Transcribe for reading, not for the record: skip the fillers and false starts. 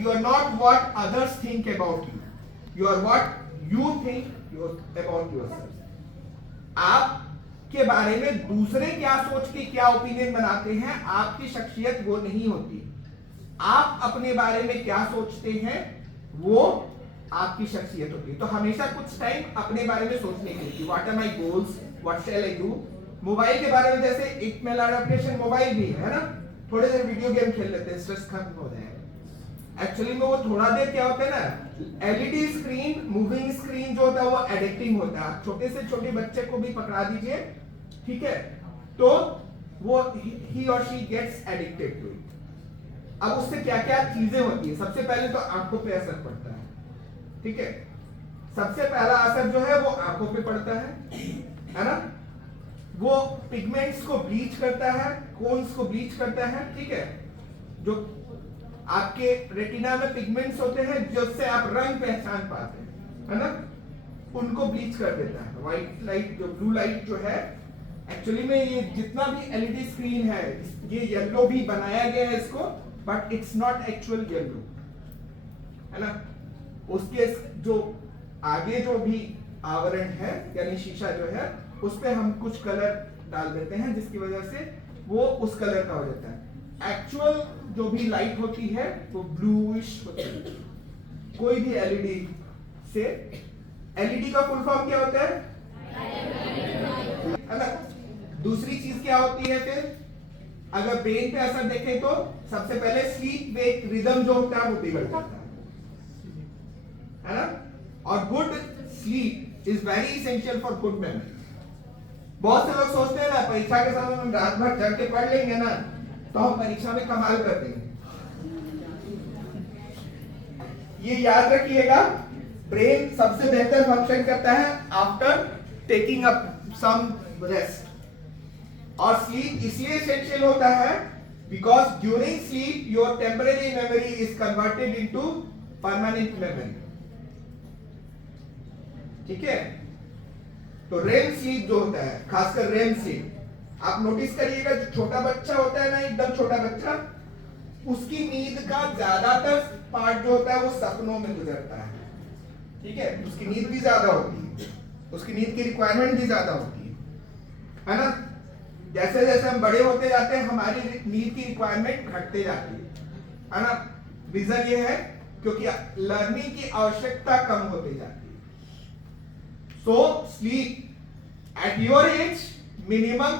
you are not what others think about you. You are what you think about yourself. आप के बारे में दूसरे क्या सोच के क्या ओपिनियन बनाते हैं, आपकी शख्सियत वो नहीं होती. आप अपने बारे में क्या सोचते हैं वो आपकी शख्सियत होती है. तो हमेशा कुछ टाइम अपने बारे में सोचने की होती है. What are my goals, what shall I do. Mobile के बारे में जैसे एक मेल एडप्टेशन मोबाइल भी है ना, थोड़ी देर वीडियो गेम खेल लेते हैं, स्ट्रेस खत्म हो जाएगा. एक्चुअली में वो थोड़ा देर क्या होता है ना, एलईडी स्क्रीन, मूविंग स्क्रीन जो होता है वो एडिक्टिंग होता है. छोटे से छोटे बच्चे को भी पकड़ा दीजिए, ठीक है, तो वो ही और she gets addicted to it. अब उससे क्या क्या चीजें होती है. सबसे पहले तो आंखों पे असर पड़ता है, ठीक है. सबसे पहला असर जो है वो आंखों पे पड़ता है ना. वो पिगमेंट्स को ब्लीच करता है, कोन्स को ब्लीच करता है, ठीक है. जो आपके रेटिना में पिगमेंट्स होते हैं जिससे आप रंग पहचान पाते हैं, है ना, उनको ब्लीच कर देता है. व्हाइट लाइट, जो ब्लू लाइट जो है, एक्चुअली में ये जितना भी एलईडी स्क्रीन है ये येलो भी बनाया गया है इसको, but it's not actual yellow, है ना. उसके जो आगे जो भी आवरण है यानी शीशा जो है उस पे हम कुछ कलर डाल देते हैं जिसकी वजह से वो उस कलर का हो जाता है. एक्चुअल जो भी लाइट होती है वो ब्लूइश होती है. कोई भी एलईडी से, एलईडी का फुल फॉर्म क्या होता है ना. दूसरी चीज क्या होती है फिर, अगर ब्रेन पे असर देखें तो सबसे पहले स्लीप वेक रिदम जो होता है वो बिगड़ जाता है ना. और good sleep is very essential for good memory. बहुत से लोग सोचते हैं ना परीक्षा के समय हम रात भर जग के पढ़ लेंगे ना तो हम परीक्षा में कमाल कर देंगे. ये याद रखिएगा, ब्रेन सबसे बेहतर फंक्शन करता है after taking up some rest. और स्लीप इसलिए एसेंशियल होता है because during sleep your temporary memory is converted into permanent memory, ठीक है. तो रेम स्लीप जो होता है, खासकर रेम स्लीप, आप नोटिस करिएगा जो छोटा बच्चा होता है ना, एकदम छोटा बच्चा, उसकी नींद का ज्यादातर पार्ट जो होता है वो सपनों में गुजरता है, ठीक है. उसकी नींद भी ज्यादा होती है, उसकी नींद की रिक्वायरमेंट भी ज्यादा होती है ना. जैसे जैसे हम बड़े होते जाते हैं हमारी नींद की रिक्वायरमेंट घटते जाती है ना. रीजन ये है क्योंकि लर्निंग की आवश्यकता कम होती जाती है. So sleep at your age minimum